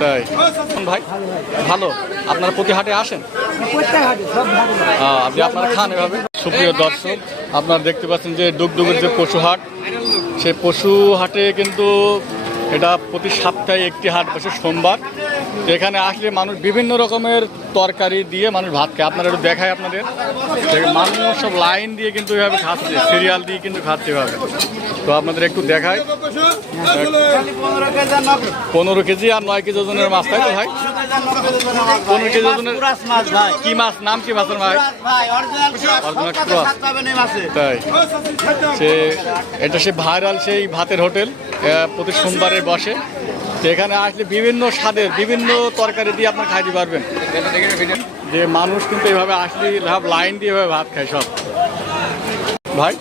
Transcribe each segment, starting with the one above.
তাই। ভাই। ভালো। আপনারা প্রতি হাটে আসেন? আপনি আপনারা খান এভাবে। সুপ্রিয় দর্শক আপনারা দেখতে পাচ্ছেন যে ডুগডুগের যে পশু হাট সে পশু হাটে কিন্তু এটা প্রতি সপ্তাহে একটি হাট বসে সোমবার। এখানে আসলে মানুষ বিভিন্ন রকমের তরকারি দিয়ে মানুষ ভাত খায়। আপনারা একটু দেখায় আপনাদের। মানুষ সব লাইন দিয়ে কিন্তু এভাবে খাচ্ছে সিরিয়াল দিয়ে কিন্তু খাচ্ছে এভাবে। তো আপনাদের একটু দেখায় পনেরো কেজি আর নয় কেজি ওজনের মাছ তাই তো ভাই? পনেরো কেজি ওজনের- কি মাছ? নাম কি মাছের ভাই? তাই। সে এটা সে ভাইরাল সেই ভাতের হোটেল। প্রতি সোমবারে বসে। তো এখানে আসলে বিভিন্ন স্বাদের বিভিন্ন তরকারি দিয়ে আপনার খাইতে পারবেন। যে মানুষ কিন্তু এইভাবে আসলে লাইন দিয়ে এভাবে ভাত খায় সব। ভাই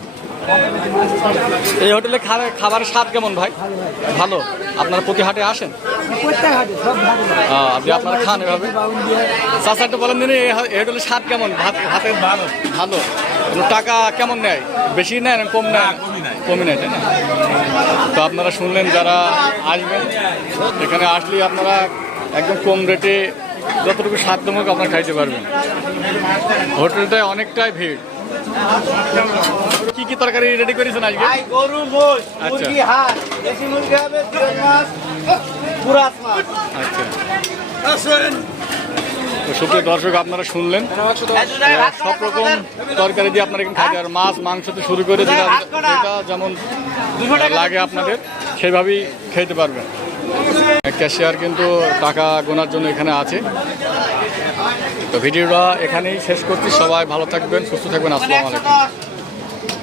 এই হোটেলে খাবার খাবারের স্বাদ কেমন ভাই? ভালো? আপনারা প্রতি হাটে আসেন? আপনি আপনারা খান এভাবে। চাচা একটু বলেন দিন এই হোটেলের স্বাদ কেমন? ভাত ভাতের ভালো। টাকা কেমন নেয়? বেশি নেয় না কম নেয়? কমই নেয়। তাই না? তো আপনারা শুনলেন যারা আসবেন এখানে আসলে আপনারা একদম কম রেটে যতটুকু সাধ্যমুখ আপনারা খাইতে পারবেন। হোটেলটায় অনেকটাই ভিড়। কি কি তরকারি রেডি করেছেন আজকে? গরু আচ্ছা। মুরগি হাঁস দেশি মুরগি হবে মাছ পুরাস মাছ। আচ্ছা। সুপ্রিয় দর্শক আপনারা শুনলেন সব রকম তরকারি দিয়ে আপনারা এখানে খাইতে পারেন মাছ মাংস তো শুরু করে যেটা যেটা যেমন লাগে আপনাদের সেইভাবেই খেতে পারবেন ক্যাশিয়ার কিন্তু টাকা গোনার জন্য এখানে আছে তো ভিডিওটা এখানেই শেষ করছি সবাই ভালো থাকবেন সুস্থ থাকবেন আসসালামু আলাইকুম